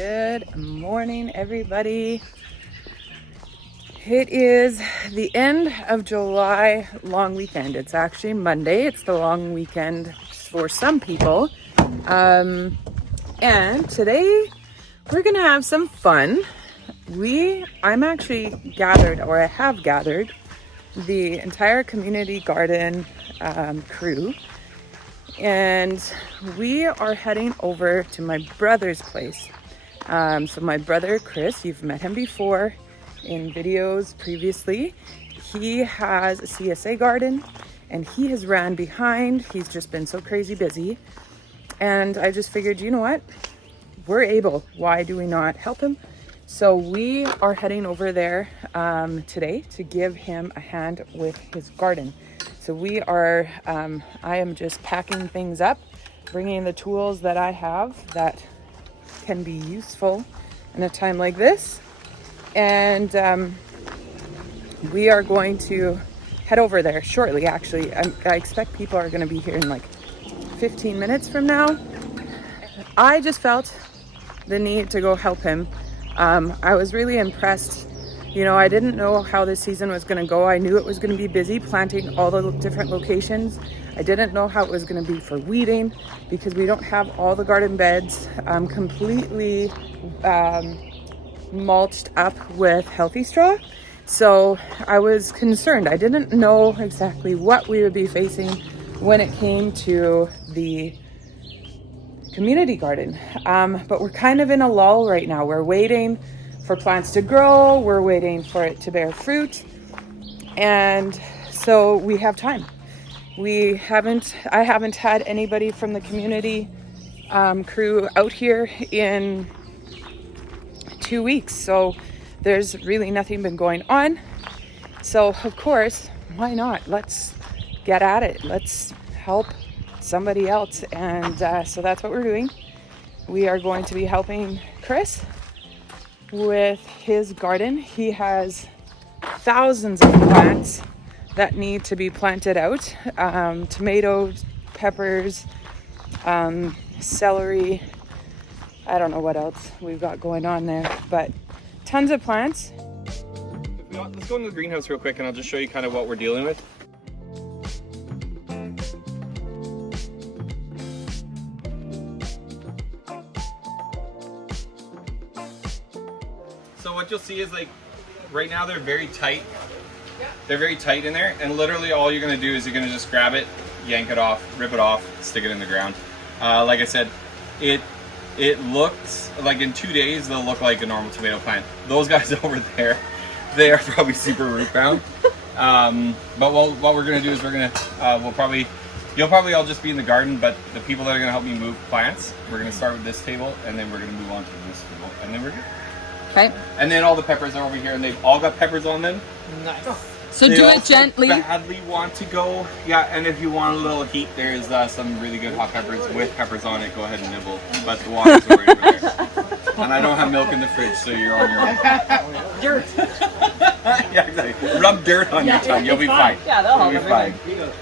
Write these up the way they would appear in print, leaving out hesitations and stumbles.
Good morning, everybody. It is the end of July long weekend. It's actually Monday. It's the long weekend for some people. And today we're gonna have some fun. I'm actually I have gathered the entire community garden crew, and we are heading over to my brother's place. So my brother Chris, you've met him before in videos previously. He has a CSA garden and he has ran behind. He's just been so crazy busy, and I just figured, you know what, we're able, why do we not help him? So we are heading over there today to give him a hand with his garden. So I am just packing things up, bringing the tools that I have that can be useful in a time like this. And we are going to head over there shortly. Actually, I expect people are going to be here in like 15 minutes from now. I just felt the need to go help him. I was really impressed. You know, I didn't know how this season was going to go. I knew it was going to be busy planting all the different locations. I didn't know how it was going to be for weeding because we don't have all the garden beds completely mulched up with healthy straw. So I was concerned. I didn't know exactly what we would be facing when it came to the community garden. But we're kind of in a lull right now. We're waiting for plants to grow. We're waiting for it to bear fruit. And so we have time. I haven't had anybody from the community crew out here in 2 weeks. So there's really nothing been going on. So of course, why not? Let's get at it. Let's help somebody else. And so that's what we're doing. We are going to be helping Chris with his garden. He has thousands of plants that need to be planted out. Tomatoes, peppers, celery. I don't know what else we've got going on there, but tons of plants. Let's go into the greenhouse real quick and I'll just show you kind of what we're dealing with. So what you'll see is, like, right now they're very tight. They're very tight in there, and literally all you're gonna do is you're gonna just grab it, yank it off, rip it off, stick it in the ground. Like I said, it looks like in 2 days they'll look like a normal tomato plant. Those guys over there, they are probably super root bound. But what we're gonna do is you'll probably all just be in the garden, but the people that are gonna help me move plants, we're gonna start with this table, and then we're gonna move on to this table, and then we're good. Okay. And then all the peppers are over here, and they've all got peppers on them. Nice. So They do it also gently. badly want to go. Yeah, and if you want a little heat, there's some really good hot peppers with peppers on it. Go ahead and nibble. But the water's already over there. And I don't have milk in the fridge, so you're on your own. Dirt. Yeah, exactly. Rub dirt on your tongue. You'll be fine. Yeah, that'll help You'll be fine.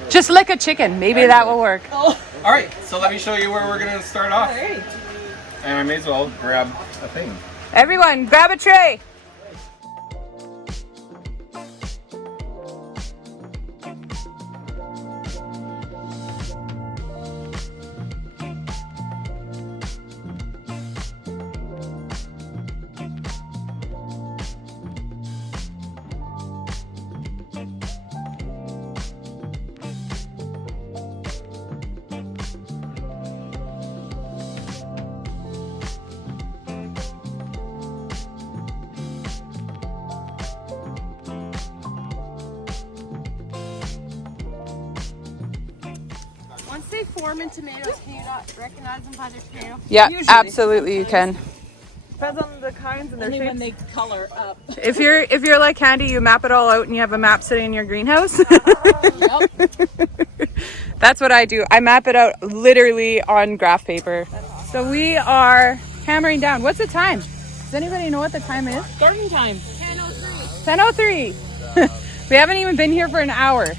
Just lick a chicken. Maybe that will work. All right, so let me show you where we're gonna start off. Alright. And I may as well grab a thing. Everyone, grab a tray. Once they form in tomatoes, can you not recognize them by their tomato? Yeah, Usually. absolutely you can. Depends on the kinds and their Only shapes. when they color up. If you're like Candy, you map it all out and you have a map sitting in your greenhouse. Yep. That's what I do. I map it out literally on graph paper. So we are hammering down. What's the time? Does anybody know what the time is? Garden time. 10:03. We haven't even been here for an hour.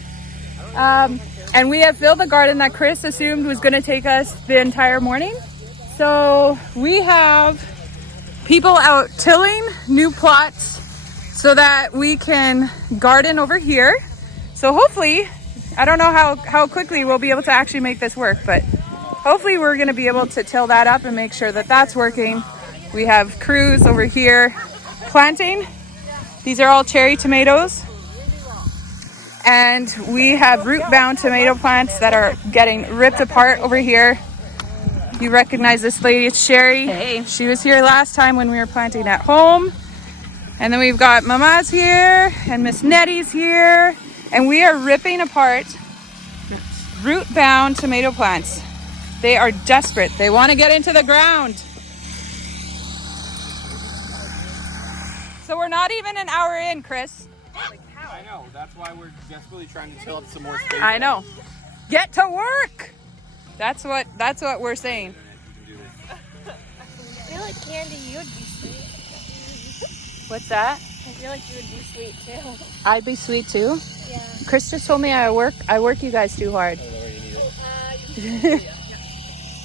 And we have filled the garden that Chris assumed was going to take us the entire morning. So we have people out tilling new plots so that we can garden over here. So hopefully, I don't know how quickly we'll be able to actually make this work, but hopefully we're gonna be able to till that up and make sure that that's working. We have crews over here planting. These are all cherry tomatoes. And we have root-bound tomato plants that are getting ripped apart over here. You recognize this lady, it's Sherry. Hey. She was here last time when we were planting at home. And then we've got Mama's here and Miss Nettie's here. And we are ripping apart root-bound tomato plants. They are desperate. They want to get into the ground. So we're not even an hour in, Chris. I know. That's why we're desperately trying to till up some more space. I know. Get to work. That's what we're saying. I feel like Candy, you would be sweet. What's that? I feel like you would be sweet too. I'd be sweet too. Yeah. Chris just told me I work you guys too hard.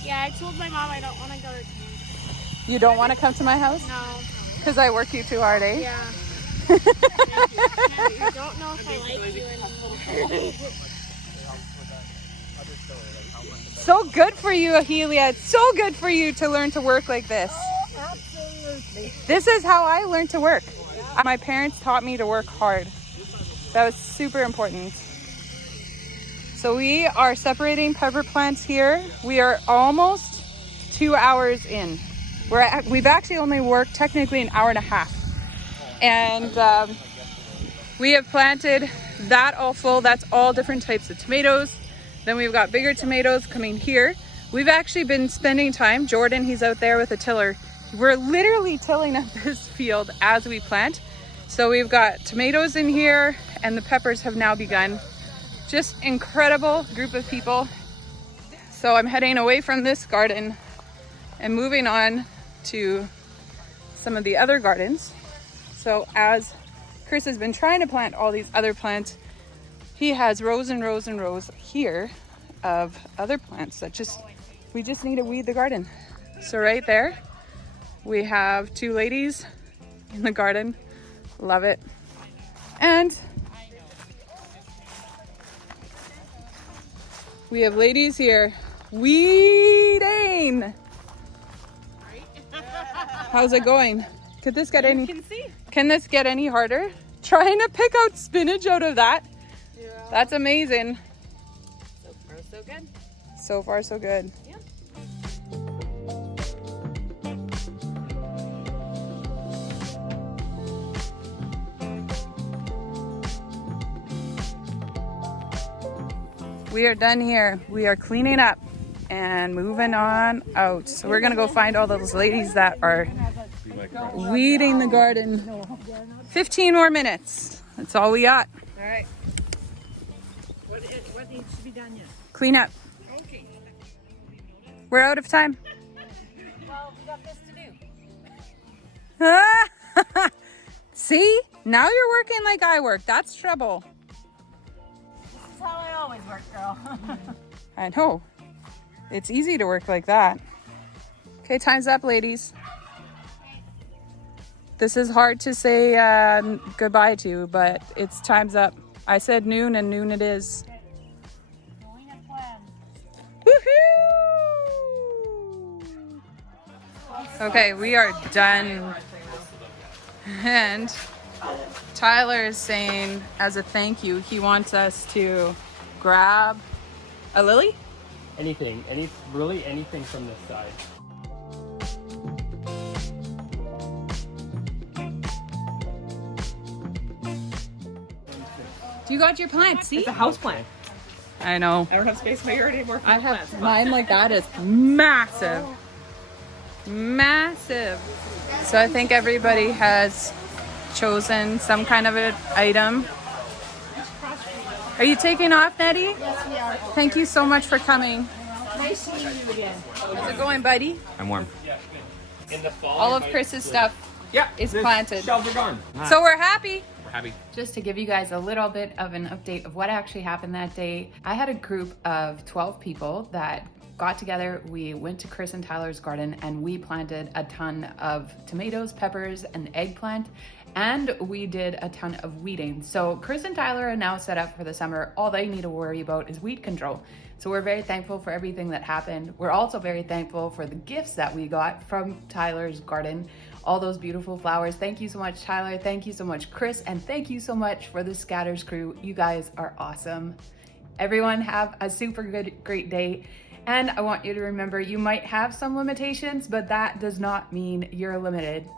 Yeah, I told my mom I don't want to go to. You don't want to come to my house? No. Because I work you too hard, eh? Yeah. I don't know if I like you anymore. So good for you, Ahelia. It's so good for you to learn to work like this. Absolutely. This is how I learned to work. My parents taught me to work hard. That was super important. So we are separating pepper plants here. We are almost 2 hours in. We've actually only worked technically an hour and a half. And we have planted that all full. That's all different types of tomatoes. Then we've got bigger tomatoes coming here. We've actually been spending time, Jordan, he's out there with a tiller. We're literally tilling up this field as we plant. So we've got tomatoes in here and the peppers have now begun. Just incredible group of people. So I'm heading away from this garden and moving on to some of the other gardens. So as Chris has been trying to plant all these other plants, he has rows and rows and rows here of other plants that we just need to weed the garden. So right there, we have two ladies in the garden. Love it. And we have ladies here weeding. How's it going? Could this get Can this get any harder? Trying to pick out spinach out of that. Yeah. That's amazing. So far, so good. So far, so good. Yeah. We are done here. We are cleaning up and moving on out. So we're gonna go find all those ladies that are weeding the garden. 15 more minutes. That's all we got. All right. What needs to be done yet? Clean up. Okay. We're out of time. Well, we got this to do. See? Now you're working like I work. That's trouble. This is how I always work, girl. I know. It's easy to work like that. Okay, time's up, ladies. This is hard to say goodbye to, but it's time's up. I said noon and noon it is. Woohoo! Okay, we are done. And Tyler is saying, as a thank you, he wants us to grab a lily? Anything, really anything from this side. You got your plant, see? It's a house plant. I know. I don't have space in my yard anymore for I plants. have mine like that is massive. Massive. So I think everybody has chosen some kind of an item. Are you taking off, Nettie? Yes, we are. Thank you so much for coming. Nice meeting you again. How's it going, buddy? I'm warm. In the fall, All of Chris's stuff Yeah, is the planted. Shelves are gone. So we're happy. We're happy. Just to give you guys a little bit of an update of what actually happened that day, I had a group of 12 people that got together, we went to Chris and Tyler's garden and we planted a ton of tomatoes, peppers, and eggplant, and we did a ton of weeding. So Chris and Tyler are now set up for the summer. All they need to worry about is weed control. So we're very thankful for everything that happened. We're also very thankful for the gifts that we got from Tyler's garden, all those beautiful flowers. Thank you so much, Tyler. Thank you so much, Chris. And thank you so much for the Scatters crew. You guys are awesome. Everyone have a super great day. And I want you to remember, you might have some limitations, but that does not mean you're limited.